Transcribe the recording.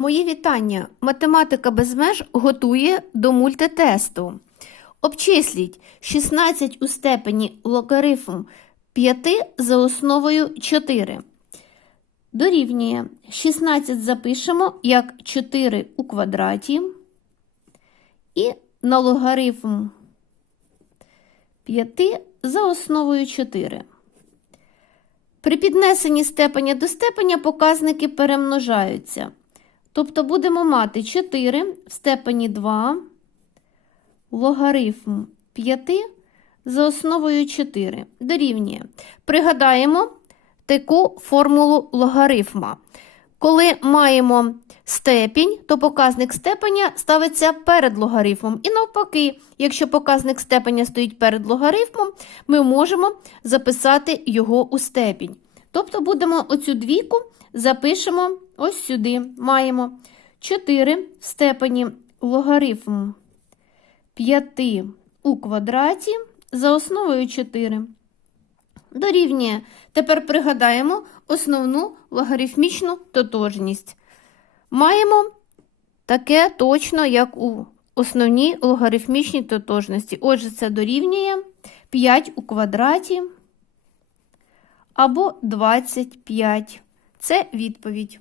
Мої вітання. Математика без меж готує до мультитесту. Обчисліть 16 у степені логарифм 5 за основою 4. Дорівнює 16 запишемо як 4 у квадраті. І на логарифм 5 за основою 4. При піднесенні степеня до степеня показники перемножаються. Тобто будемо мати 4 в степені 2 логарифм 5 за основою 4 дорівнює. Пригадаємо таку формулу логарифма. Коли маємо степінь, то показник степеня ставиться перед логарифмом. І навпаки, якщо показник степеня стоїть перед логарифмом, ми можемо записати його у степінь. Тобто будемо оцю двійку запишемо ось сюди. Маємо 4 в степені логарифм 5 у квадраті за основою 4. Дорівнює. Тепер пригадаємо основну логарифмічну тотожність. Маємо таке точно, як у основній логарифмічній тотожності. Отже, це дорівнює 5 у квадраті або 25. Це відповідь.